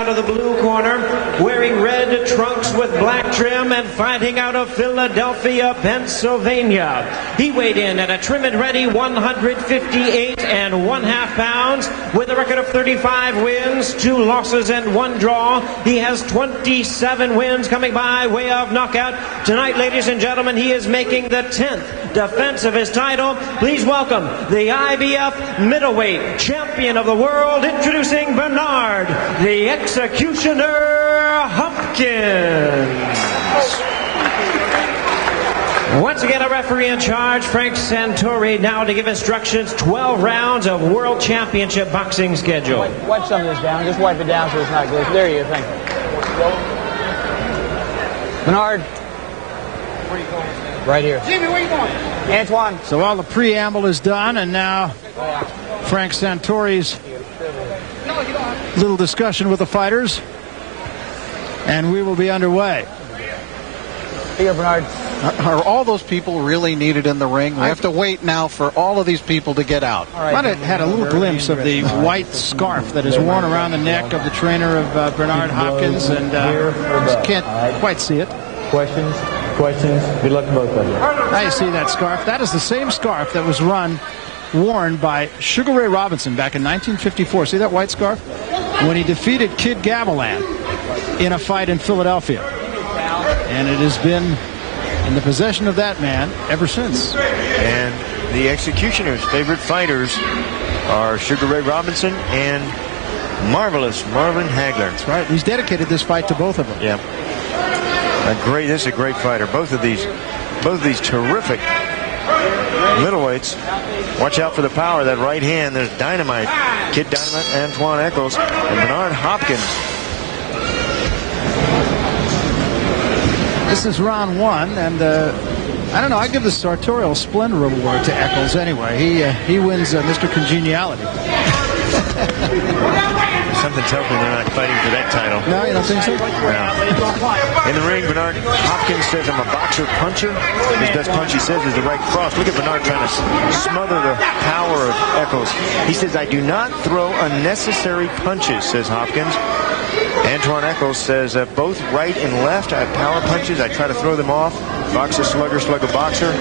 Out of the blue corner, wearing red trunks with black trim and fighting out of Philadelphia, Pennsylvania. He weighed in at a trim and ready 158 1/2 pounds with a record of 35 wins, 2 losses and 1 draw. He has 27 wins coming by way of knockout. Tonight, ladies and gentlemen, he is making the 10th defense of his title. Please welcome the IBF middleweight champion of the world, introducing Bernard, the Executioner Hopkins. Once again, a referee in charge, Frank Santori, now to give instructions. 12 rounds of World Championship boxing schedule. Wipe some of this down. Just wipe it down so it's not good. There you go. Thank you. Bernard. Where are you going? Right here. Jimmy, where are you going? Antwun. So all the preamble is done, and now Frank Santori's little discussion with the fighters, and we will be underway. Here, Bernard. Are all those people really needed in the ring? We have to wait now for all of these people to get out. Might have had a little glimpse of the white scarf that is worn around the neck of the trainer of Bernard Hopkins, and can't quite see it. Questions? Good luck to both of you. Now you see that scarf. That is the same scarf that was worn by Sugar Ray Robinson back in 1954. See that white scarf? When he defeated Kid Gavilan in a fight in Philadelphia. And it has been in the possession of that man ever since. And the Executioner's favorite fighters are Sugar Ray Robinson and marvelous Marvin Hagler. That's right. He's dedicated this fight to both of them. Yeah. This is a great fighter. Both of these terrific middleweights. Watch out for the power of that right hand. There's dynamite. Kid Dynamite, Antwun Echols, and Bernard Hopkins. This is round 1, and I don't know. I give the sartorial splendor award to Echols anyway. He wins Mr. Congeniality. Something tells me they're not fighting for that title. No, you don't think so? No. In the ring, Bernard Hopkins says, "I'm a boxer puncher." His best punch, he says, is the right cross. Look at Bernard trying to smother the power of Echols. He says, "I do not throw unnecessary punches," says Hopkins. Antwun Echols says, "Both right and left, I have power punches. I try to throw them off. Boxer, slugger, slugger, boxer."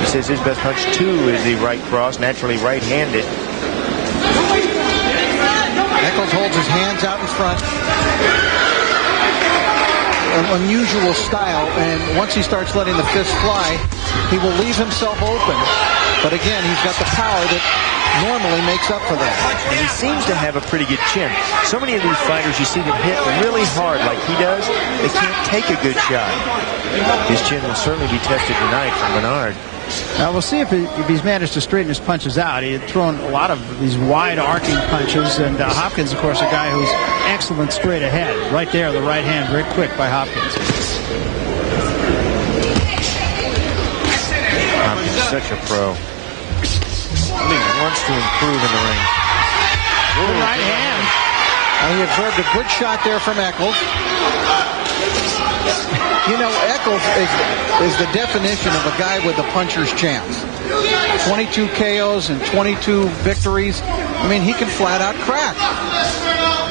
He says his best punch, too, is the right cross, naturally right-handed. Echols holds his hands out in front. An unusual style, and once he starts letting the fists fly, he will leave himself open. But again, he's got the power that normally makes up for that. And he seems to have a pretty good chin. So many of these fighters you see them hit really hard like he does, they can't take a good shot. His chin will certainly be tested tonight from Bernard. Now we'll see if he's managed to straighten his punches out. He had thrown a lot of these wide arcing punches, and Hopkins, of course, a guy who's excellent straight ahead. Right there, the right hand, very quick by Hopkins. Hopkins, such a pro. He wants to improve in the ring. Good right hand. He observed a good shot there from Echols. You know, Echols is the definition of a guy with a puncher's chance. 22 KOs and 22 victories. I mean, he can flat out crack.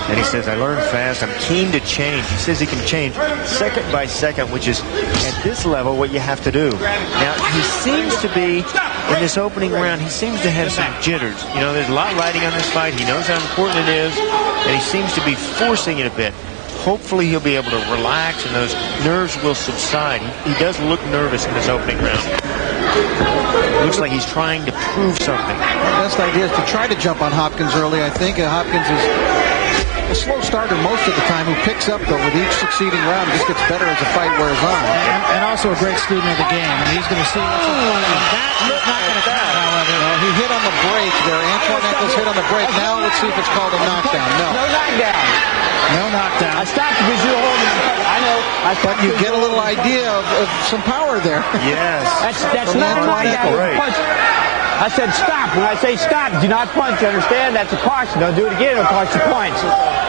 And he says, "I learn fast. I'm keen to change." He says he can change second by second, which is, at this level, what you have to do. Now, he seems to be, in this opening round, he seems to have some jitters. You know, there's a lot riding on this fight. He knows how important it is, and he seems to be forcing it a bit. Hopefully he'll be able to relax and those nerves will subside. He does look nervous in this opening round. Looks like he's trying to prove something. The best idea is to try to jump on Hopkins early. I think Hopkins is a slow starter most of the time, who picks up, though, with each succeeding round. Just gets better as the fight wears on. And also a great student of the game. And he's going to see what's that's not going to count, however. No, he hit on the break there. Antwun Echols hit on the break. Now let's see if it's called a knockdown. No knockdown. No knockdown. I stopped because you're holding him. I know. But you get a little idea of some power there. Yes. That's not a knockdown. Right. I said stop. When I say stop, do not punch. You understand? That's a caution. Don't do it again. It'll cost you points.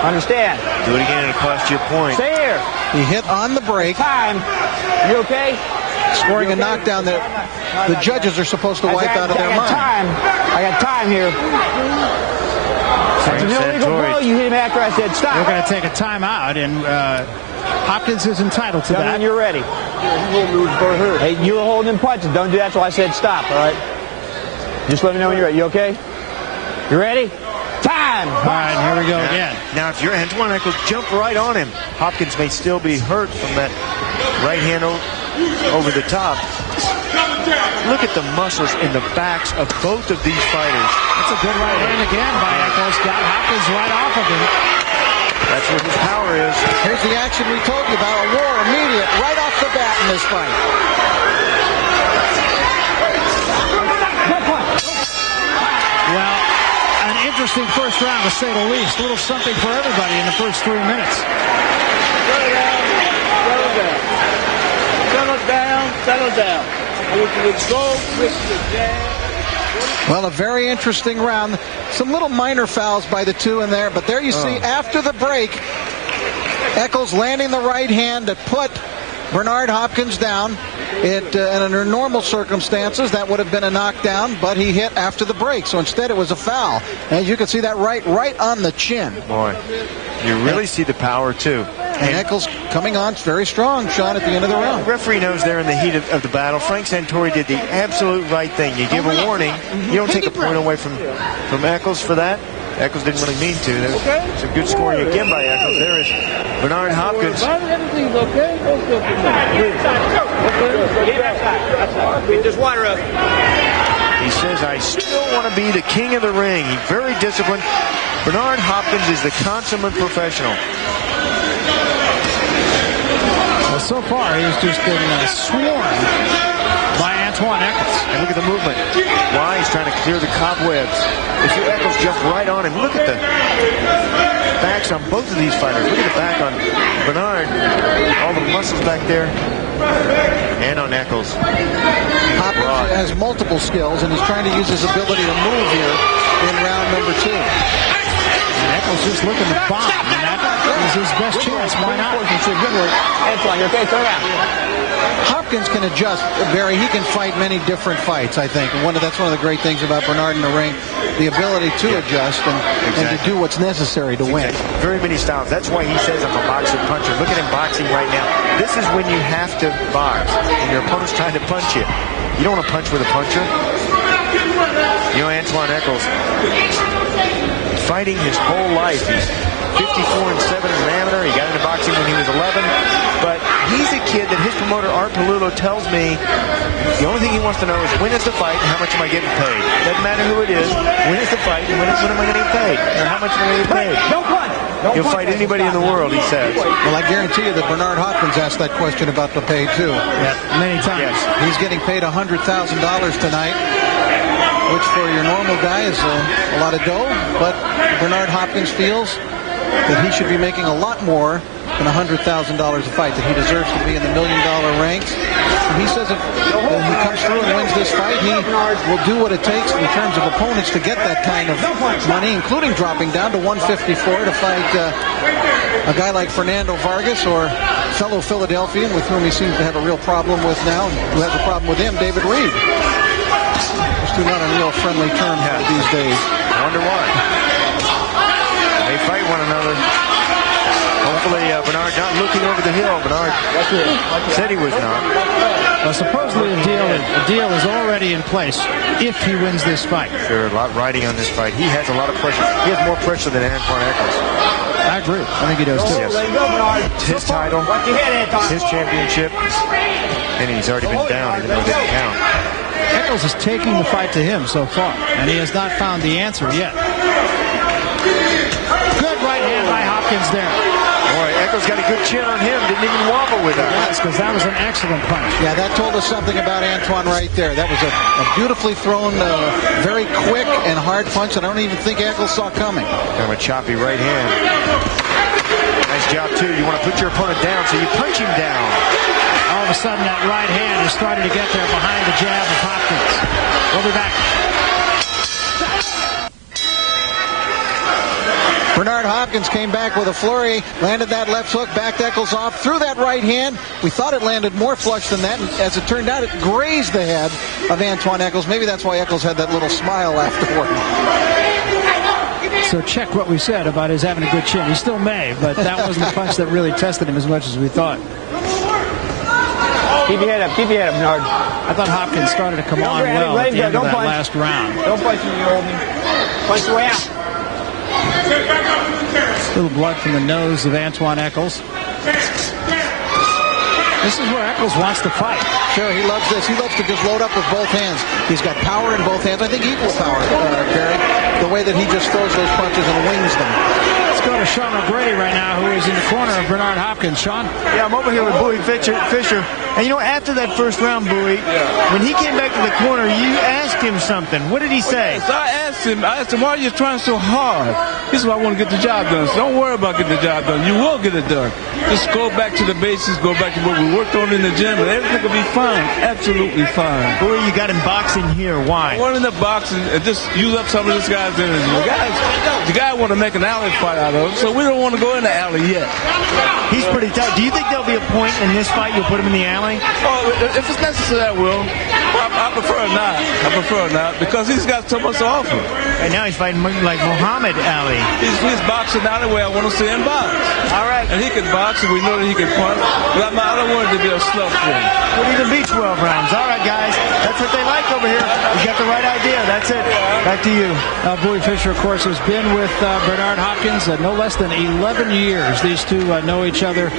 Understand? Do it again, it'll cost you a point. Stay here. He hit on the break. Time. You okay? Scoring a knockdown that the judges are supposed to wipe out of their mind. I got time here. That's an illegal blow. You hit him after I said stop. We're going to take a timeout, and Hopkins is entitled to that. When you're ready. Hey, you were holding punches. Don't do that, so I said stop, all right? Just let me know when you're ready. You okay? You ready? Time! All right, here we go again. Now, if you're Antwun Echols, jump right on him. Hopkins may still be hurt from that right hand over the top. Look at the muscles in the backs of both of these fighters. That's a good right hand again by Echols. Got Hopkins right off of him. That's what his power is. Here's the action we told you about. A war immediate right off the bat in this fight. Well, an interesting first round, to say the least. A little something for everybody in the first 3 minutes. Settle down. I want you to go with the jab. Well, a very interesting round. Some little minor fouls by the two in there, but there you see after the break, Echols landing the right hand that put Bernard Hopkins down. Under normal circumstances, that would have been a knockdown, but he hit after the break, so instead it was a foul. As you can see, that right on the chin. Boy, you really see the power, too. And Echols coming on very strong, Sean, at the end of the round. The referee knows they're in the heat of the battle. Frank Santori did the absolute right thing. You give a warning. You don't take a point away from Echols for that. Echols didn't really mean to. There's some good scoring again by Echols. There is Bernard Hopkins. Everything's okay. Just water up. He says, I still want to be the king of the ring. He's very disciplined. Bernard Hopkins is the consummate professional. Well, so far, he's just been sworn by Antwun Echols. And look at the movement. Why? He's trying to clear the cobwebs. If your Echols jump right on him, look at the backs on both of these fighters. Look at the back on Bernard. All the muscles back there. And on Echols. Hopkins has multiple skills, and he's trying to use his ability to move here in round number 2. And Echols just looking to bomb, and that is his best chance. Why not? Good work. Antwun, you okay? Turn around. Hopkins can adjust, Barry. He can fight many different fights, I think. And that's one of the great things about Bernard in the ring, the ability to adjust and to do what's necessary to win. Very many styles. That's why he says I'm a boxer puncher. Look at him boxing right now. This is when you have to box. When your opponent's trying to punch you. You don't want to punch with a puncher. You know, Antwun Echols, fighting his whole life. He's 54-7 as an amateur. He got into boxing when he was 11. But he's a kid that his promoter, Art Paluto, tells me the only thing he wants to know is when is the fight and how much am I getting paid. Doesn't matter who it is. When is the fight and when am I going to get paid? Or how much am I going to get paid? Don't punch. He'll fight anybody in the world, he says. Well, I guarantee you that Bernard Hopkins asked that question about the pay, too. Yeah, many times. Yes. He's getting paid $100,000 tonight, which for your normal guy is a lot of dough. But Bernard Hopkins feels that he should be making a lot more than $100,000 a fight, that he deserves to be in the $1 million ranks. And he says if he comes through and wins this fight, he will do what it takes in terms of opponents to get that kind of money, including dropping down to 154 to fight a guy like Fernando Vargas or fellow Philadelphian with whom he seems to have a real problem with now, and who has a problem with him, David Reed. Those two not on real friendly terms these days. I wonder why. They fight one another. Hopefully, Bernard not looking over the hill. Bernard said he was not. Well, supposedly a deal is already in place if he wins this fight. Sure, a lot riding on this fight. He has a lot of pressure. He has more pressure than Antwun Echols. I agree. I think he does too. Yes. It's his title, his championship, and he's already been down, even though it didn't count. Echols is taking the fight to him so far, and he has not found the answer yet. Good right hand by Hopkins there. Boy, Echols got a good chin on him. Didn't even wobble with it. Yes, because that was an excellent punch. Yeah, that told us something about Antwun right there. That was a beautifully thrown, very quick and hard punch that I don't even think Echols saw coming. Kind of a choppy right hand. Nice job, too. You want to put your opponent down, so you punch him down. All of a sudden, that right hand is starting to get there behind the jab of Hopkins. We'll be back. Bernard Hopkins came back with a flurry, landed that left hook, backed Echols off, threw that right hand. We thought it landed more flush than that, and as it turned out, it grazed the head of Antwun Echols. Maybe that's why Echols had that little smile afterward. So check what we said about his having a good chin. He still may, but that wasn't the punch that really tested him as much as we thought. Keep your head up. Keep your head up, Bernard. I thought Hopkins started to come on well at the end of that last round. Don't punch when you're holding. Punch the way out. A little blood from the nose of Antwun Echols. This is where Echols wants to fight. Sure, he loves this. He loves to just load up with both hands. He's got power in both hands. I think equal power, Barry. The way that he just throws those punches and wings them. Let's go to Sean O'Grady right now, who is in the corner of Bernard Hopkins. Sean? Yeah, I'm over here with Bowie Fisher. And, you know, after that first round, Bowie, when he came back to the corner, you asked him something. What did he say? So I asked him, why are you trying so hard? This is why I want to get the job done. So don't worry about getting the job done. You will get it done. Just go back to the basics, go back to what we worked on in the gym, and everything will be fine. Absolutely fine. Bowie, you got him boxing here. Why? I want in the boxing and just use up some of this guy's energy. The guy want to make an alley fight out of it, so we don't want to go in the alley yet. He's pretty tough. Do you think there'll be a point in this fight you'll put him in the alley? Oh, if it's necessary, I will. I prefer not. I prefer not because he's got so much to offer. And now he's fighting like Muhammad Ali. He's boxing out the way I want to see him box. All right. And he can box, and we know that he can punch. But I don't want it to be a slough thing. Would even be 12 rounds. All right, guys. That's what they like over here. You got the right idea. That's it. Back to you. Bowie Fisher, of course, has been with Bernard Hopkins no less than 11 years. These two know each other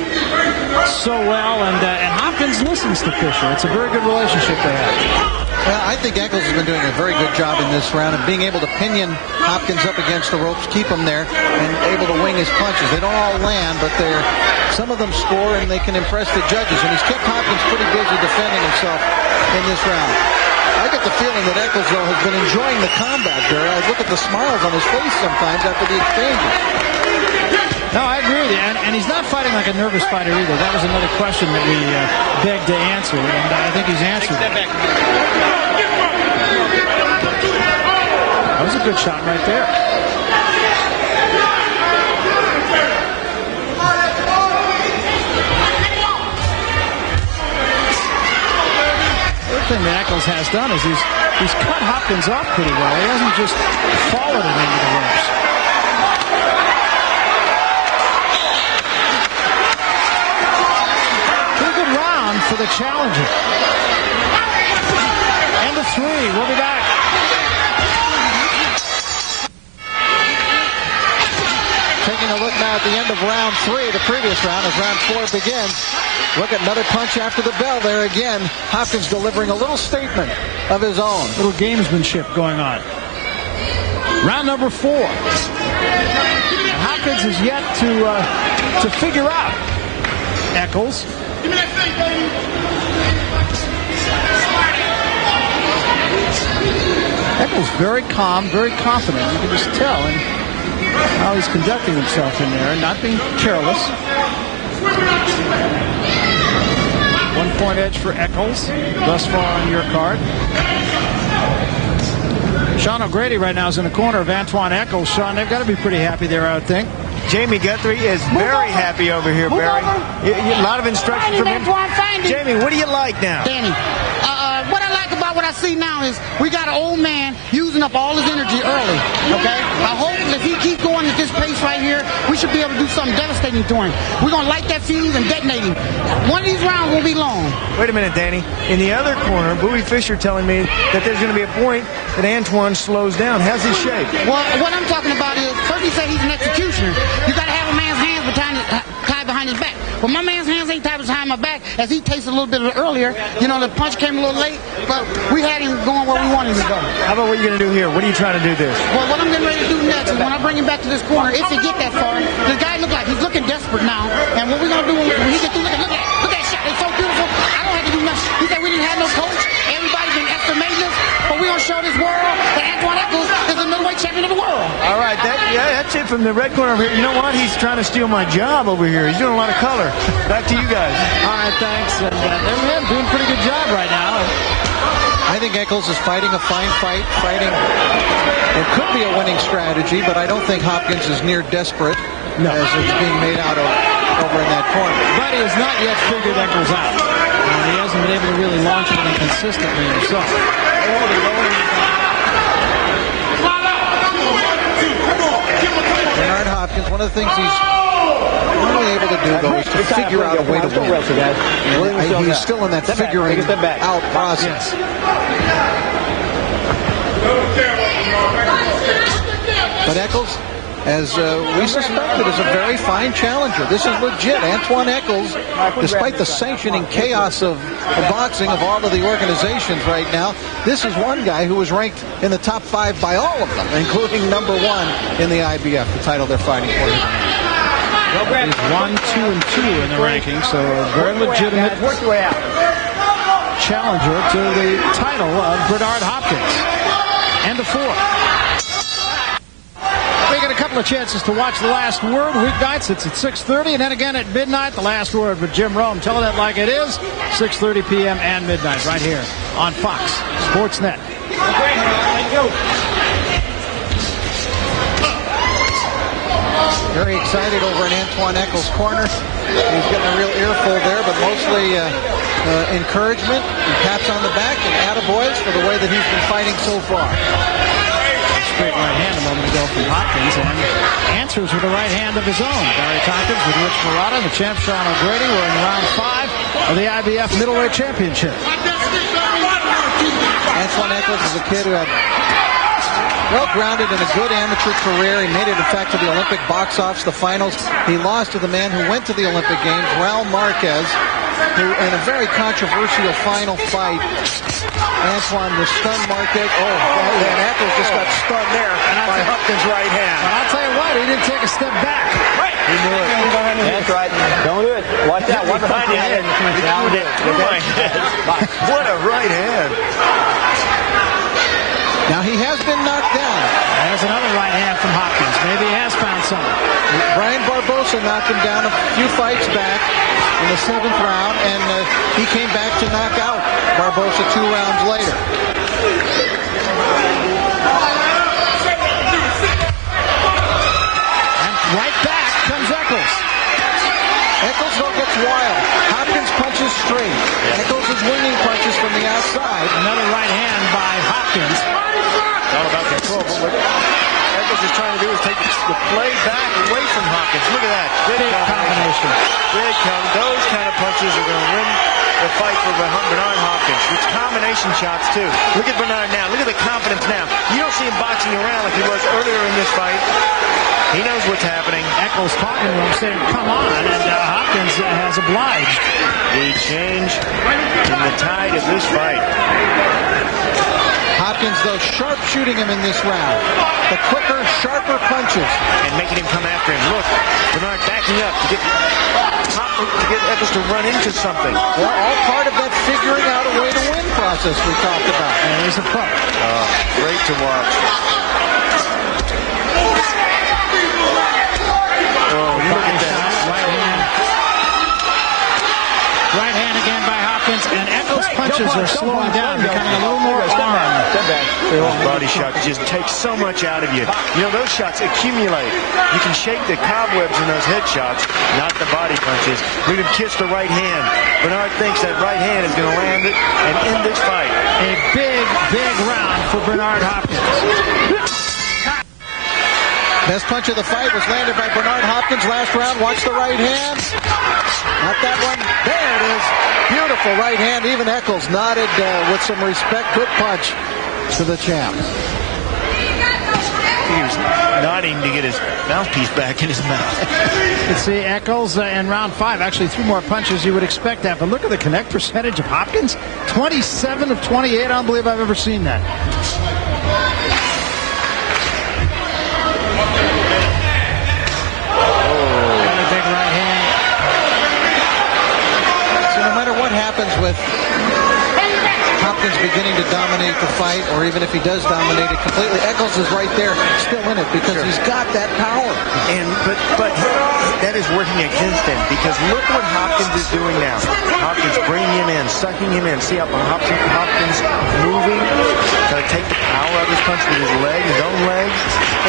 so well, and Hopkins listens to Fisher. It's a very good relationship they have. Well, I think Echols has been doing a very good job in this round of being able to pinion Hopkins up against the ropes, keep him there, and able to wing his punches. They don't all land, but some of them score and they can impress the judges. And he's kept Hopkins pretty busy defending himself in this round. I get the feeling that Echols, though, has been enjoying the combat, Barry. I look at the smiles on his face sometimes after the exchanges. No, I agree with you, and he's not fighting like a nervous fighter either. That was another question that we begged to answer, and I think he's answered it. That was a good shot right there. The other thing that Echols has done is he's cut Hopkins off pretty well. He hasn't just followed him into the ropes. For the challenger. And the three. We'll be back. Taking a look now at the end of round 3, the previous round, as round 4 begins. Look at another punch after the bell there again. Hopkins delivering a little statement of his own. A little gamesmanship going on. Round number 4. And Hopkins is yet to figure out Echols. Give me that thing, baby. Echols very calm, very confident. You can just tell in how he's conducting himself in there, not being careless. 1-point edge for Echols thus far on your card. Sean O'Grady right now is in the corner of Antwun Echols. Sean, they've got to be pretty happy there, I would think. Jamie Guthrie is very happy over here, Barry. A lot of instruction from him. Jamie, what do you like now? Danny, what I like about what I see now is we got an old man using up all his energy early, okay? I hope if he keeps going at this pace right here, we should be able to do something devastating to him. We're going to light that fuse and detonate him. One of these rounds won't be long. Wait a minute, Danny. In the other corner, Bowie Fisher telling me that there's going to be a point that Antwun slows down. How's his shape? Well, what I'm talking about is, first he said he's an executioner. You got to have a man's hands tied behind his back. Well, my man's hands ain't tied behind my back, as he tasted a little bit earlier. You know, the punch came a little late, but we had him going where we wanted him to go. How about what you're going to do here? What are you trying to do this? Well, what I'm getting ready to do next is when I bring him back to this corner, if he get that far, the guy look like he's looking desperate now. And what we're going to do when he get through, look at that shot. It's so beautiful. I don't have to do nothing. He said we didn't have no coach. Everybody been estimating us, but we're going to show this world that Antwun Echols is the middleweight champion of the world. All right, that's it from the red corner over here. You know what? He's trying to steal my job over here. He's doing a lot of color. Back to you guys. All right, thanks. And they're doing a pretty good job right now. I think Echols is fighting a fine fight, it could be a winning strategy, but I don't think Hopkins is near desperate as it's being made out of over in that corner. But he has not yet figured Echols out. He hasn't been able to really launch anything consistently himself. Hopkins, one of the things he's really able to do, though, is to figure out a way to win. He's still in that figuring out process. But Echols, as we suspected, is a very fine challenger. This is legit. Antwun Echols, despite the sanctioning chaos of boxing of all of the organizations right now, this is one guy who was ranked in the top 5 by all of them, including number 1 in the IBF, the title they're fighting for. He's 1, 2, and 2 in the rankings, so a very legitimate challenger to the title of Bernard Hopkins. And the 4. We get a couple of chances to watch The Last Word weeknights. It's at 6:30, and then again at midnight, The Last Word with Jim Rome. Telling it like it is, 6:30 p.m. and midnight, right here on Fox Sports Net. Very excited over in Antwun Echols' corner. He's getting a real earful there, but mostly encouragement and pats on the back and attaboys for the way that he's been fighting so far. Straight right hand a moment ago from Hopkins, and answers with a right hand of his own. Barry Tompkins with Rich Marotta, the champ Sean O'Grady. We're in round 5 of the IBF Middleweight Championship. Antwun Echols is a kid who had well-grounded in a good amateur career. He made it, in fact, to the Olympic box office, the finals. He lost to the man who went to the Olympic Games, Raul Marquez, who, in a very controversial final fight, Antwun was stunned Marquez. And Echols just got stunned there by Hopkins' right hand. But I'll tell you what, he didn't take a step back. He knew it. That's right. Don't do it. Watch out. Watch behind your head. What a right hand. Now he has been knocked down. There's another right hand from Hopkins. Maybe he has found something. Brian Barbosa knocked him down a few fights back in the 7th round, and he came back to knock out Barbosa 2 rounds later. And right back comes Echols. Echols though gets wild. Hopkins punches straight. Echols is winging punches from the outside. Another right hand by Hopkins. All about control, but what Echols is trying to do is take the play back away from Hopkins. Look at that. Big combination. Big combination. Those kind of punches are going to win the fight for Bernard Hopkins. It's combination shots, too. Look at Bernard now. Look at the confidence now. You don't see him boxing around like he was earlier in this fight. He knows what's happening. Echols talking to him, saying, come on, and Hopkins has obliged. The change in the tide of this fight. Hopkins, though, sharp shooting him in this round. The quicker, sharper punches. And making him come after him. Look, Bernard backing up to get Echols to run into something. Well, all part of that figuring out a way to win process we talked about. And he's a pro. Great to watch. Oh, look at that. Right hand again by Hopkins, and Echols' punches are slowing down, becoming a little more armed. Those body shots just take so much out of you. You know, those shots accumulate. You can shake the cobwebs in those head shots, not the body punches. We can kiss the right hand. Bernard thinks that right hand is going to land it and end this fight. A big, big round for Bernard Hopkins. Best punch of the fight was landed by Bernard Hopkins last round. Watch the right hand. Not that one. There it is. Beautiful right hand. Even Echols nodded with some respect. Good punch to the champ. He was nodding to get his mouthpiece back in his mouth. You can see Echols in round 5 actually threw more punches. You would expect that. But look at the connect percentage of Hopkins. 27 of 28. I don't believe I've ever seen that. Happens with Hopkins beginning to dominate the fight, or even if he does dominate it completely, Echols is right there, still in it, because he's got that power. But that is working against him, because look what Hopkins is doing now. Hopkins bringing him in, sucking him in. See how Hopkins moving, trying to take the power out of his punch with his leg, his own legs,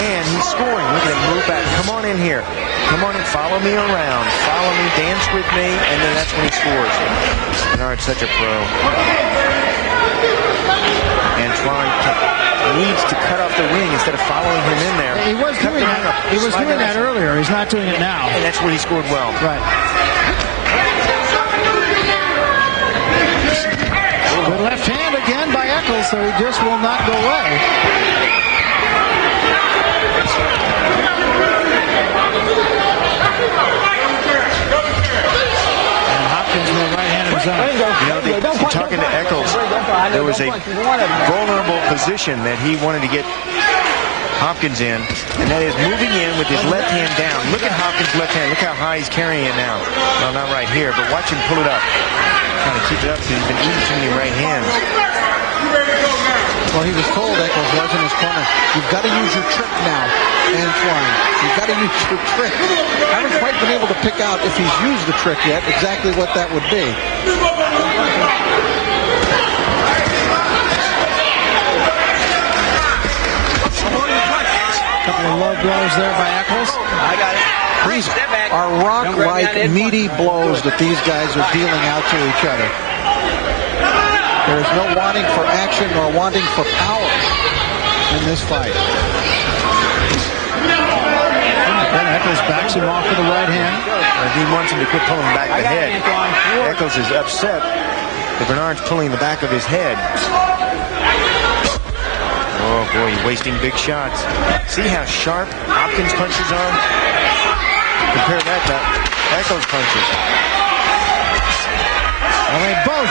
and he's scoring. Look at him move back. Come on in here. Come on and follow me around. Follow me, dance with me, and then that's when he scores. Bernard's such a pro. Antwun needs to cut off the ring instead of following him in there. He was doing that. He was doing that earlier. He's not doing it now. And that's where he scored well. Right. Good left hand again by Echols, so he just will not go away. And Hopkins with a right hand of his own. You know, talking to Echols, there was a vulnerable position that he wanted to get Hopkins in, and that is moving in with his left hand down. Look at Hopkins' left hand. Look how high he's carrying it now. Well, not right here, but watch him pull it up. Trying to keep it up because he's been eating too many right hands. Well, he was told, Echols was in his corner, you've got to use your trick now, Antwun. You've got to use your trick. I haven't quite been able to pick out, if he's used the trick yet, exactly what that would be. Couple of low blows there by Echols. I got it. These are rock-like, meaty blows that these guys are dealing out to each other. There is no wanting for action or wanting for power in this fight. Then Echols backs him off with the right hand. He wants him to quit pulling back the head. Echols is upset that Bernard's pulling the back of his head. Oh boy, he's wasting big shots. See how sharp Hopkins' punches are? Compare that to Echols' punches. Well, they both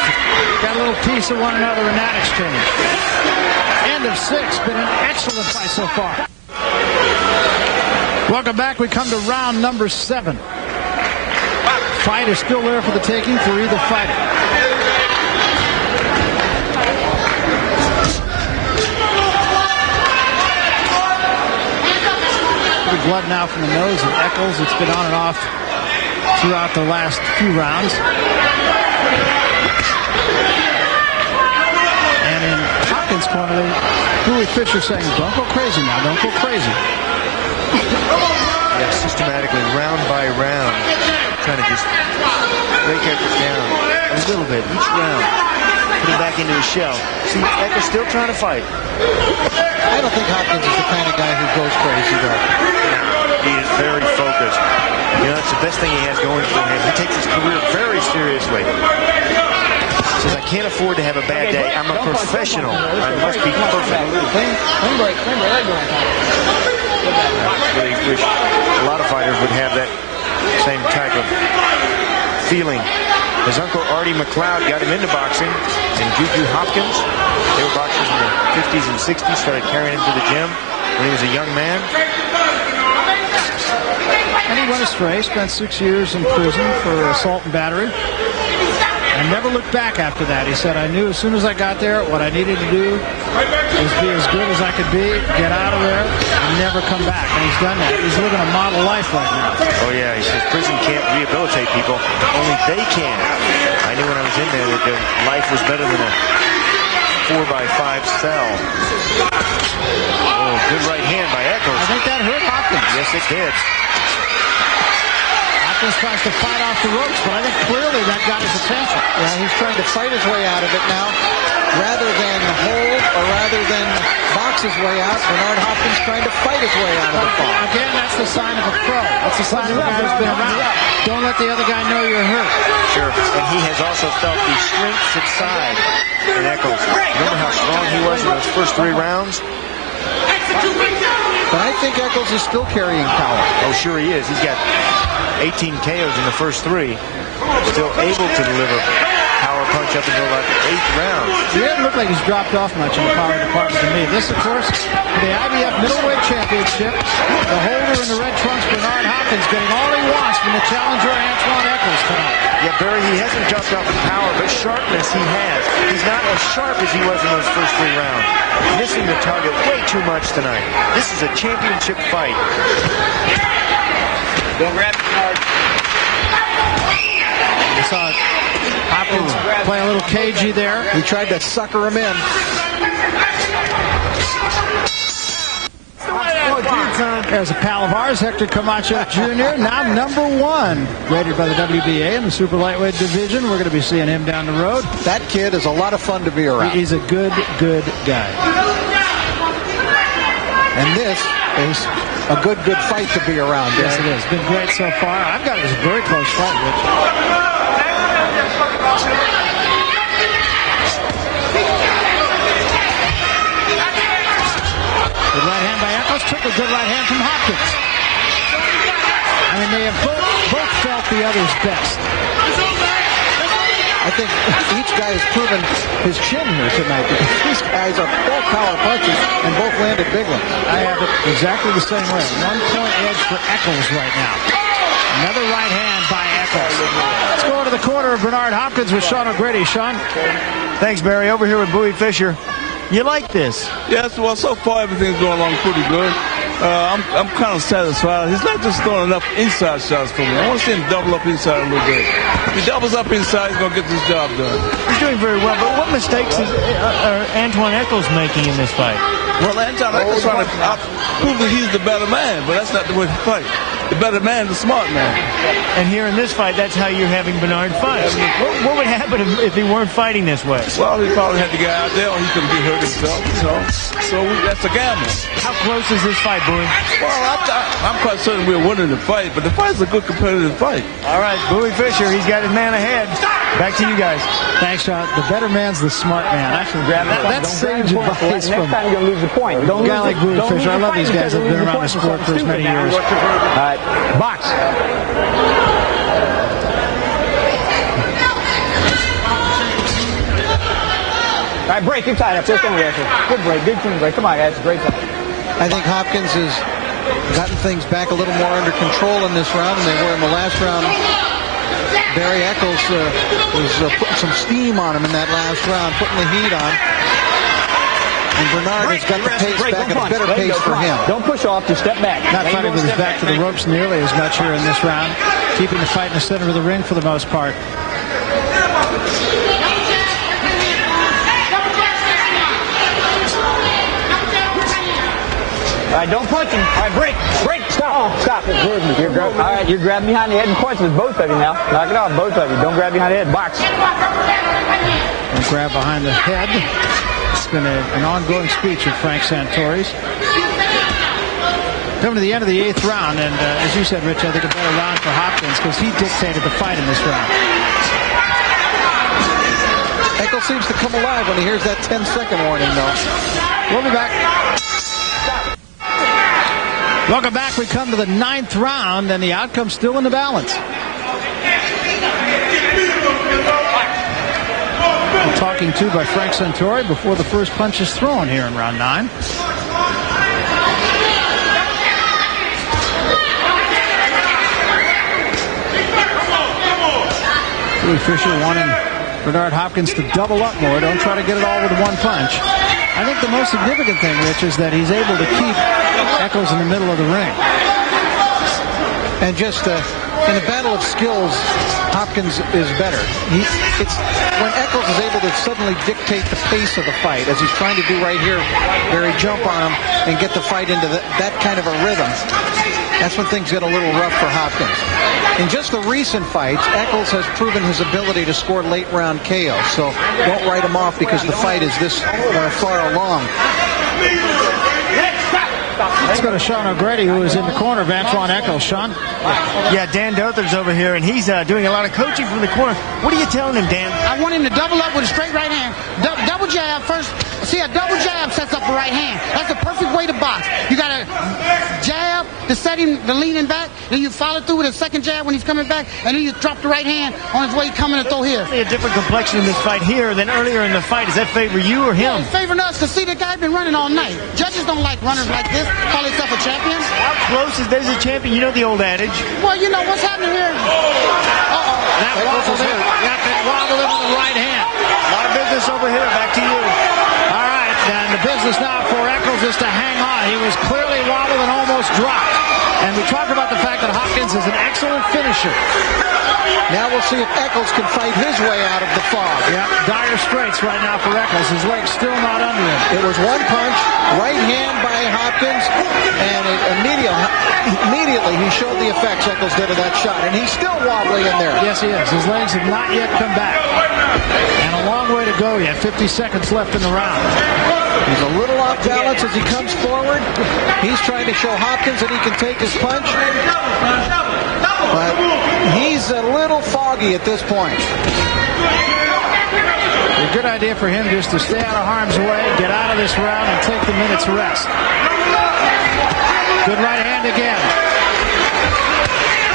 got a little piece of one another in that exchange. End of 6. Been an excellent fight so far. Welcome back. We come to round number 7. Fight is still there for the taking for either fighter. Blood now from the nose of Echols. It's been on and off throughout the last few rounds. And in Hopkins' corner, Louis Fisher saying, don't go crazy now, don't go crazy. Yeah, systematically, round by round, trying to just break Echols down a little bit each round. Put him back into his shell. See, Echols still trying to fight. I don't think Hopkins is the kind of guy who goes crazy, though. He is very focused. You know, it's the best thing he has going for him. He takes his career very seriously. He says, I can't afford to have a bad day. I'm a professional. I must be perfect. I really wish a lot of fighters would have that same type of feeling. His uncle Artie McLeod got him into boxing, and Juju Hopkins, they were boxers in the 50s and 60s, started carrying him to the gym when he was a young man. And he went astray, spent 6 years in prison for assault and battery, and never looked back after that. He said, I knew as soon as I got there what I needed to do was be as good as I could be, get out of there, and never come back. And he's done that. He's living a model life right now. Oh, yeah. He says prison can't rehabilitate people. Only they can. I knew when I was in there that their life was better than a 4x5 cell. Oh, good right hand by Echols. I think that hurt Hopkins. Yes, it did. Hopkins tries to fight off the ropes, but I think clearly that got his attention. Yeah, he's trying to fight his way out of it now. Rather than hold or rather than box his way out, Bernard Hopkins trying to fight his way out of the fall. Again, that's the sign of a pro. That's the sign of a guy who's been around. Don't let the other guy know you're hurt. Sure, and he has also felt the strength subside in Echols. Remember how strong he was in those first 3 rounds? But I think Echols is still carrying power. Oh, sure he is. He's got 18 KOs in the first 3. Still able to deliver power punch up until about the 8th round. He doesn't look like he's dropped off much in the power department to me. This, of course, the IBF Middleweight Championship. The holder in the red trunks, Bernard Hopkins, getting all he wants from the challenger, Antwun Echols, tonight. Yeah, Barry, he hasn't dropped off in power, but sharpness he has. He's not as sharp as he was in those first 3 rounds. Missing the target way too much tonight. This is a championship fight. Don't grab it hard. We saw Hopkins play a little cagey there. He tried to sucker him in. It's the way that There's a pal of ours, Hector Camacho Jr., now #1, rated by the WBA in the super lightweight division. We're going to be seeing him down the road. That kid is a lot of fun to be around. He's a good guy. And this is a good fight to be around. Yes, it is. Been great so far. I've got it as a very close fight, Rich. Good right hand by Echols. Took a good right hand from Hopkins. I mean, they have both felt the other's best. I think each guy has proven his chin here tonight because these guys are full power punches and both landed big ones. I have it exactly the same way. 1-point edge for Echols right now. Another right hand by Echols. Let's go into the corner of Bernard Hopkins with Sean O'Grady. Sean? Thanks, Barry. Over here with Bowie Fisher. You like this? Yes, well, so far everything's going along pretty good. I'm kind of satisfied. He's not just throwing enough inside shots for me. I want to see him double up inside a little bit. If he doubles up inside, he's going to get this job done. He's doing very well, but what mistakes is Antwun Echols making in this fight? Well, Antwun Echols trying to prove that he's the better man, but that's not the way to fight. The better man, the smart man. And here in this fight, that's how you're having Bernard fight. What would happen if he weren't fighting this way? Well, he probably had the guy out there, or he could get hurt himself, you know. So that's a gamble. How close is this fight, Bowie? Well, I'm quite certain we're winning the fight, but the fight's a good competitive fight. All right, Bowie Fisher, he's got his man ahead. Back to you guys. Thanks, Sean. The better man's the smart man. That's sage advice from next time you're going to lose the point. a guy like Bowie Fisher. I love these guys that have been around the sport for as many years. All right, box. All right, break. You're tied up. Just don't wrestle. Good break. Good clean break. Come on, guys. Great fight. I think Hopkins has gotten things back a little more under control in this round than they were in the last round. Barry Echols was putting some steam on him in that last round, putting the heat on. And Bernard has got the pace back at a better pace for him. Don't push off. Just step back. Not fighting with his back to the ropes nearly as much here in this round. Keeping the fight in the center of the ring for the most part. All right, don't punch him. All right, break. Stop. Stop. All right, you're grabbing behind the head and punch with both of you now. Knock it off, both of you. Don't grab behind the head. Box. And grab behind the head. It's been an ongoing speech of Frank Santori's. Coming to the end of the 8th round, and as you said, Rich, I think a better round for Hopkins because he dictated the fight in this round. Echols seems to come alive when he hears that 10-second warning, though. We'll be back. Welcome back. We come to the 9th round, and the outcome's still in the balance. Talking to by Frank Santori before the first punch is thrown here in round 9. Bowie Fisher wanting Bernard Hopkins to double up more. Don't try to get it all with one punch. I think the most significant thing, Rich, is that he's able to keep Echols in the middle of the ring. And just in a battle of skills, Hopkins is better. When Echols is able to suddenly dictate the pace of the fight, as he's trying to do right here, where he jump on him and get the fight into that kind of a rhythm, that's when things get a little rough for Hopkins. In just the recent fights, Echols has proven his ability to score late round KO. So don't write him off because the fight is this far along. Let's go to Sean O'Grady, who is in the corner of Antwun Echols. Sean? Yeah, Dan Dother's over here, and he's doing a lot of coaching from the corner. What are you telling him, Dan? I want him to double up with a straight right hand. Double jab first. See, a double jab sets up the right hand. That's the perfect way to box. You got to jab to set him, to leaning back, then you follow through with a second jab when he's coming back, and then you drop the right hand on his way coming to throw here. A different complexion in this fight here than earlier in the fight. Does that favor you or him? Yeah, it's favoring us, because see, the guy been running all night. Judges don't like runners like this. Call himself a champion. How close is there's a champion? You know the old adage. Well, you know what's happening here. That wobble in. Got that wobble in with the right hand. A lot of business over here. Back to you. All right, and the business now for Echols is to hang on. He was clearly wobbled and almost dropped. And we talked about the fact that Hopkins is an excellent finisher. Now we'll see if Echols can fight his way out of the fog. Yeah, dire straits right now for Echols. His leg's still not under him. It was one punch, right hand by Hopkins, and immediately he showed the effects Echols did of that shot, and he's still wobbly in there. Yes, he is. His legs have not yet come back. And a long way to go yet. 50 seconds left in the round. He's a little off balance as he comes forward. He's trying to show Hopkins that he can take his punch. But he's a little foggy at this point. A good idea for him just to stay out of harm's way, get out of this round, and take the minute's rest. Good right hand again.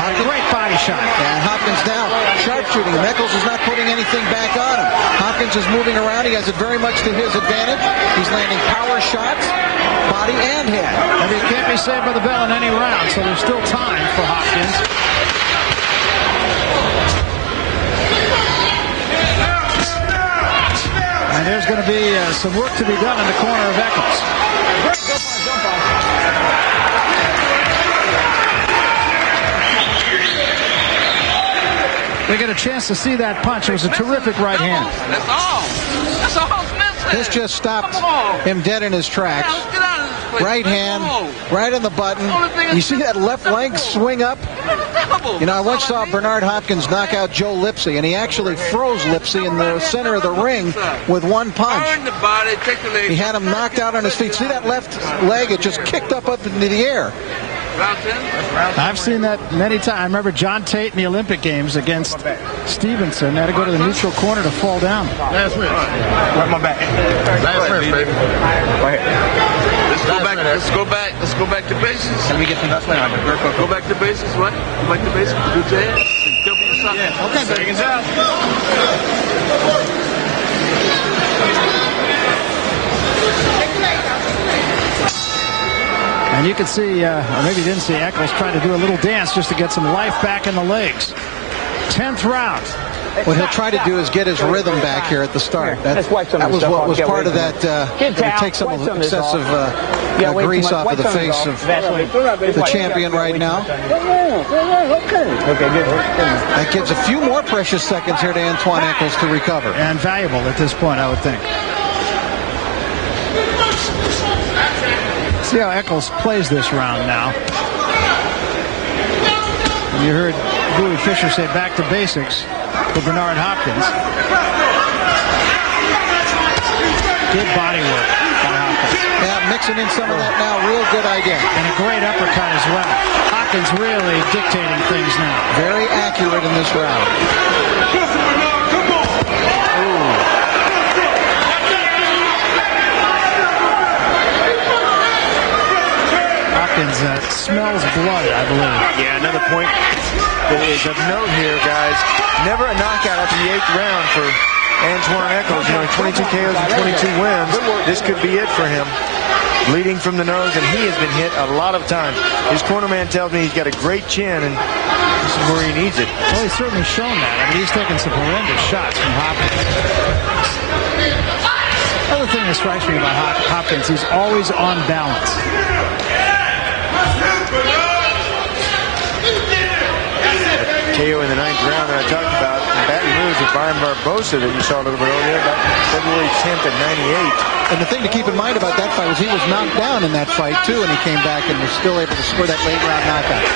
A great body shot. And Hopkins now sharpshooting. Echols is not putting anything back on him. Hopkins is moving around. He has it very much to his advantage. He's landing power shots, body and head. And he can't be saved by the bell in any round, so there's still time for Hopkins. And there's going to be some work to be done in the corner of Echols. They get a chance to see that punch. It was a terrific right hand. That's all. That's all Smith said. This just stopped him dead in his tracks. Let's get out of this place. Right hand, right on the button. You see that left leg swing up? You know, I once saw Bernard Hopkins knock out Joe Lipsy, and he actually froze Lipsy in the center of the ring with one punch. He had him knocked out on his feet. See that left leg? It just kicked up into the air. I've seen that many times. I remember John Tate in the Olympic Games against Stevenson. Had to go to the neutral corner to fall down. Last minute. Right my back. Last minute, baby. Right here. Let's go back to basics. Let me get some nuts later. Go back to basics, what? Go back to basics. Do your hands. Yeah, okay, seconds out. And you can see, or maybe you didn't see, Echols trying to do a little dance just to get some life back in the legs. 10th round. What he'll try to do is get his rhythm back here at the start. That was what was part of that. Take some excessive grease off of the face of the champion right now. That gives a few more precious seconds here to Antwun Echols to recover. And valuable at this point, I would think. See how Echols plays this round now. And you heard Bowie Fisher say back to basics for Bernard Hopkins. Good body work by Hopkins. Yeah, mixing in some of that now, real good idea. And a great uppercut as well. Hopkins really dictating things now. Very accurate in this round. Smells blood, I believe. Yeah, another point that is of note here, guys. Never a knockout after the 8th round for Antwun Echols. You know, 22 KOs and 22 wins. This could be it for him. Bleeding from the nose, and he has been hit a lot of times. His corner man tells me he's got a great chin, and this is where he needs it. Well, he's certainly shown that. I mean, he's taken some horrendous shots from Hopkins. Another thing that strikes me about Hopkins, he's always on balance. KO in the 9th round that I talked about in Baton Rouge with Brian Barbosa that you saw a little bit earlier, about February 10th at 98. And the thing to keep in mind about that fight was he was knocked down in that fight too, and he came back and was still able to score that late round knockout.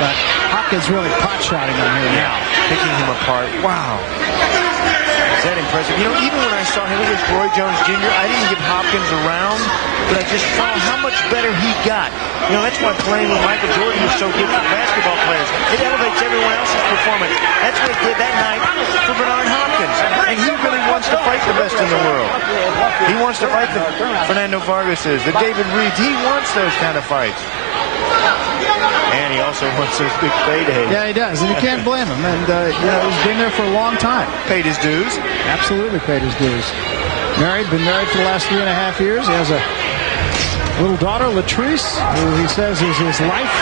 But Hopkins really pot-shotting him here now. Picking him apart. Wow. Is that impressive? You know, even when I saw him against Roy Jones Jr., I didn't give Hopkins a round, but I just saw how much better he got. You know, that's why playing with Michael Jordan is so good for basketball players. It elevates everyone else's performance. That's what it did that night for Bernard Hopkins. And he really wants to fight the best in the world. He wants to fight the Fernando Vargases, the David Reeds. He wants those kind of fights. And he also wants those big paydays. Yeah, he does, and you can't blame him. And, you know, he's been there for a long time. Paid his dues. Absolutely paid his dues. Been married for the last 3.5 years. He has a little daughter, Latrice, who he says is his life.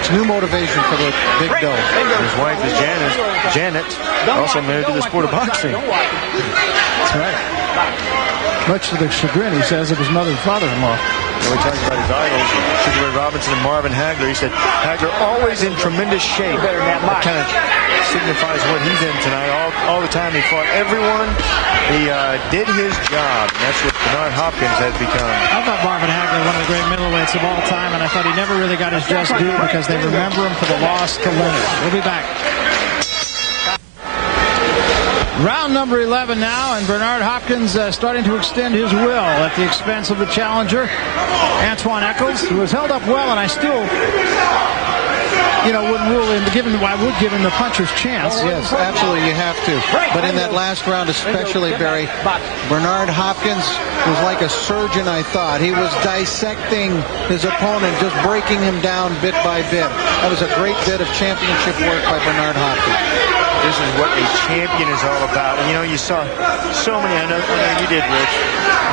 It's new motivation for the big dough. His wife is Janet, also married to the sport of boxing. That's right. Much to the chagrin, he says, of his mother and father-in-law. We talked about his idols, Sugar Ray Robinson and Marvin Hagler. He said Hagler always in tremendous shape. That kind of signifies what he's in tonight. All the time he fought everyone. He did his job, and that's what Bernard Hopkins has become. I thought Marvin Hagler one of the great middleweights of all time, and I thought he never really got his just due because they remember him for the loss to Leonard. We'll be back. Round number 11 now, and Bernard Hopkins starting to extend his will at the expense of the challenger, Antwun Echols, who was held up well, and I still, wouldn't rule him. I would give him the puncher's chance. Yes, absolutely, you have to. But in that last round, especially, Barry, Bernard Hopkins was like a surgeon, I thought. He was dissecting his opponent, just breaking him down bit by bit. That was a great bit of championship work by Bernard Hopkins. This is what a champion is all about. And, you saw so many, I know you did, Rich,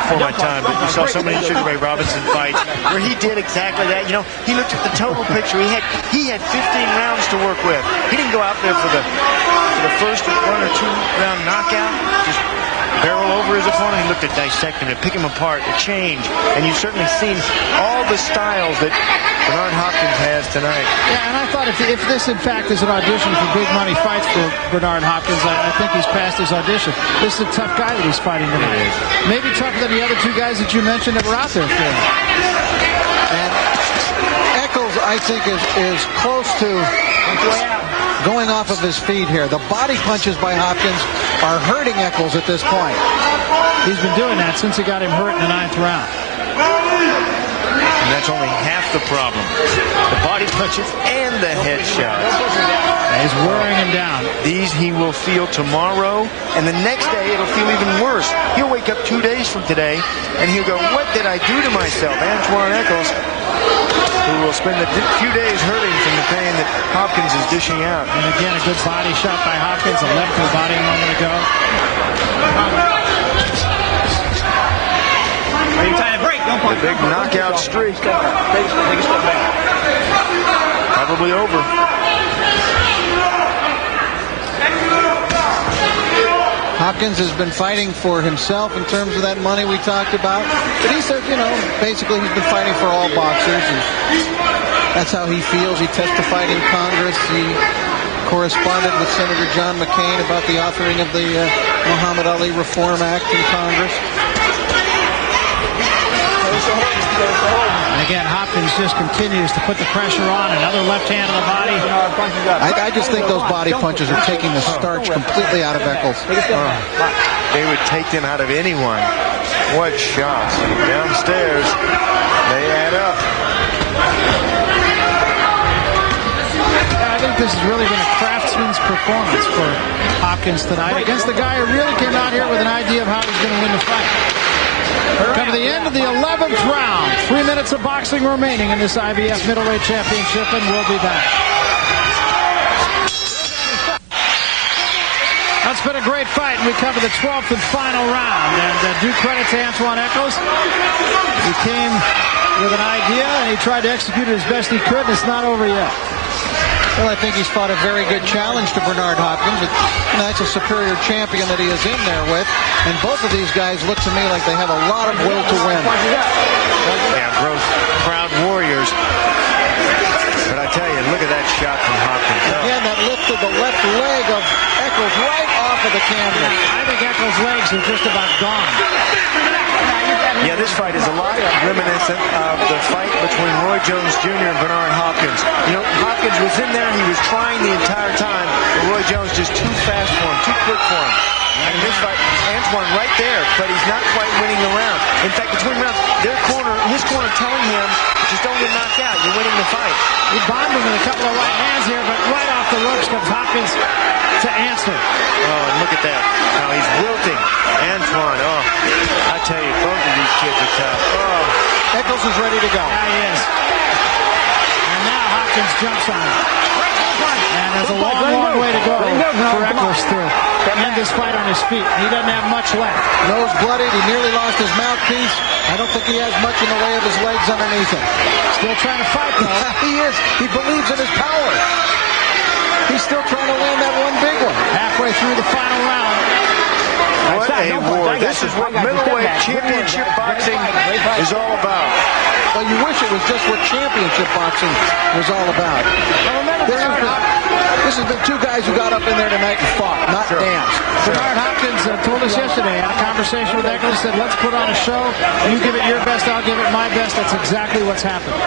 before my time, but you saw so many Sugar Ray Robinson fights where he did exactly that. He looked at the total picture. He had 15 rounds to work with. He didn't go out there for the first 1 or 2 round knockout, just barrel over his opponent. He looked at dissecting him, pick him apart, a change. And you've certainly seen all the styles that Bernard Hopkins has tonight. Yeah, and I thought if this, in fact, is an audition for big money fights for Bernard Hopkins, I think he's passed his audition. This is a tough guy that he's fighting tonight. Maybe tougher than the other 2 guys that you mentioned that were out there for him. And Echols, I think, is close to going off of his feet here. The body punches by Hopkins are hurting Echols at this point. He's been doing that since he got him hurt in the 9th round. And that's only half the problem. The body punches and the headshots. He's wearing him down. These he will feel tomorrow, and the next day it'll feel even worse. He'll wake up 2 days from today, and he'll go, what did I do to myself? Antwun Echols, who will spend a few days hurting from the pain that Hopkins is dishing out. And again, a good body shot by Hopkins, a left to the body a moment ago. The big knockout streak. Probably over. Hopkins has been fighting for himself in terms of that money we talked about. But he said, basically he's been fighting for all boxers. And that's how he feels. He testified in Congress. He corresponded with Senator John McCain about the authoring of the Muhammad Ali Reform Act in Congress. And again, Hopkins just continues to put the pressure on. Another left hand on the body. I just think those body punches are taking the starch completely out of Echols. They would take them out of anyone. What shots. Downstairs, they add up. I think this has really been a craftsman's performance for Hopkins tonight against the guy who really came out here with an idea of how he's going to win the fight. Come to the end of the 11th round. 3 minutes of boxing remaining in this IBF Middleweight Championship, and we'll be back. That's been a great fight, and we come to the 12th and final round. And due credit to Antwun Echols. He came with an idea, and he tried to execute it as best he could, and it's not over yet. Well, I think he's fought a very good challenge to Bernard Hopkins. That's a superior champion that he is in there with. And both of these guys look to me like they have a lot of will to win. Yeah, both proud warriors. But I tell you, look at that shot from Hopkins. Again, that lifted the left leg of Echols right off of the canvas. I think Echols' legs are just about gone. Yeah, this fight is a lot reminiscent of the fight between Roy Jones Jr. and Bernard Hopkins. Hopkins was in there, he was trying the entire time, but Roy Jones just too fast for him, too quick for him. And in this fight, Antwun right there, but he's not quite winning the round. In fact, between rounds, his corner telling him, just don't get knocked out, you're winning the fight. He bombed him with a couple of right hands here, but right off the ropes comes Hopkins to answer. Oh, and look at that. Now he's wilting. Antwun, I tell you, both of these kids are tough. Echols is ready to go. Yeah, he is. And now Hopkins jumps on him. And there's a long, long way to go for Echols to end this fight on his feet. He doesn't have much left. Nose bloodied. He nearly lost his mouthpiece. I don't think he has much in the way of his legs underneath him. Still trying to fight, though. He is. He believes in his power. He's still trying to land that one big one. Halfway through the final round. What a war. This is what middleweight championship boxing is all about. Well, you wish it was just what championship boxing was all about. This is the two guys who got up in there tonight and fought, not danced. Bernard Hopkins told us yesterday, had a conversation with Echols, said, let's put on a show. You give it your best, I'll give it my best. That's exactly what's happened.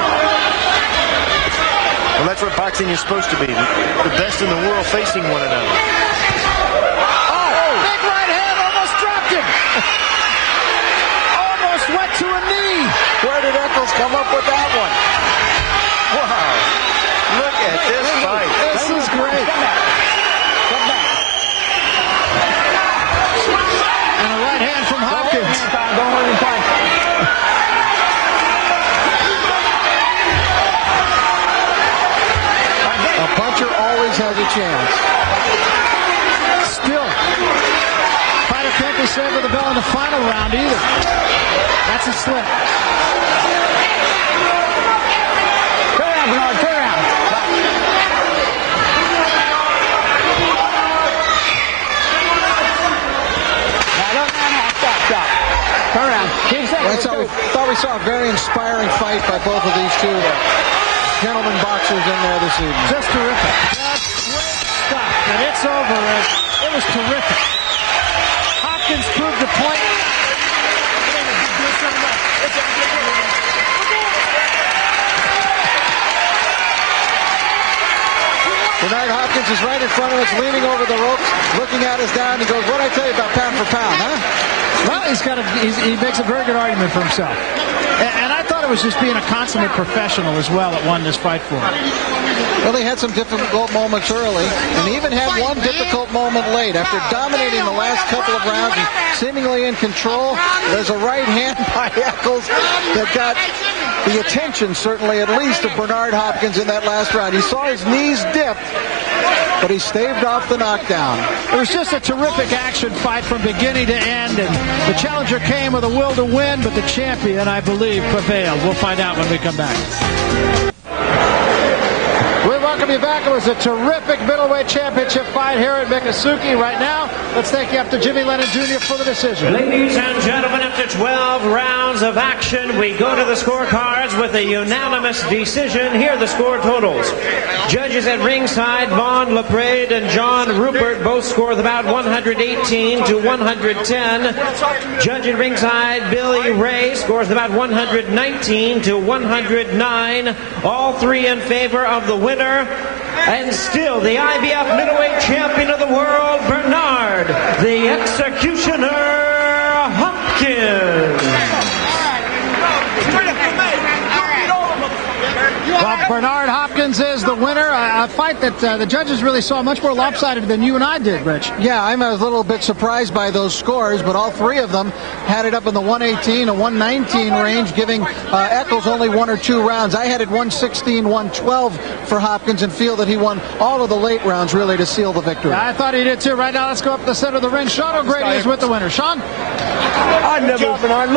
Well, that's what boxing is supposed to be. The best in the world facing one another. Oh, big right hand, almost dropped him. Almost went to a knee. Where did Echols come up with that one? Wow. Look at this fight. This is great. Come back. And a right hand from Hopkins. Don't let him punch. A puncher always has a chance. Still, fighter can't be saved with the bell in the final round either. That's a slip. Turn around, Bernard, turn around. Stop. Turn around. Thought we saw a very inspiring fight by both of these two gentlemen boxers in there this evening. Just terrific. Just great stuff. And it's over. It was terrific. Hopkins proved the point. Bernard Hopkins is right in front of us, leaning over the ropes, looking at us down. He goes, "What'd I tell you about pound for pound, huh?" Well, he makes a very good argument for himself. And I thought it was just being a consummate professional as well that won this fight for him. Well, he had some difficult moments early, and he even had one difficult moment late. After dominating the last couple of rounds and seemingly in control, there's a right hand by Echols that got the attention, certainly at least, of Bernard Hopkins in that last round. He saw his knees dip, but he staved off the knockdown. It was just a terrific action fight from beginning to end, and the challenger came with a will to win, but the champion, I believe, prevailed. We'll find out when we come back. We welcome you back. It was a terrific middleweight championship fight here at Miccosukee. Right now, let's take you up to Jimmy Lennon Jr. for the decision. Ladies and gentlemen, after 12 rounds of action, we go to the scorecards with a unanimous decision. Here are the score totals. Judges at ringside, Vaughn LaPrade and John Rupert both score with about 118 to 110. Judge at ringside, Billy Ray, scores about 119 to 109. All three in favor of the winner. And still the IBF middleweight champion of the world, Bernard, the Executioner Hopkins. Well, Bernard Hopkins is the winner. A fight that the judges really saw much more lopsided than you and I did, Rich. Yeah, I'm a little bit surprised by those scores, but all three of them had it up in the 118 and 119 range, giving Echols only one or two rounds. I had it 116, 112 for Hopkins and feel that he won all of the late rounds really to seal the victory. I thought he did too. Right now, let's go up the center of the ring. Sean O'Grady is with the winner. Sean? I never.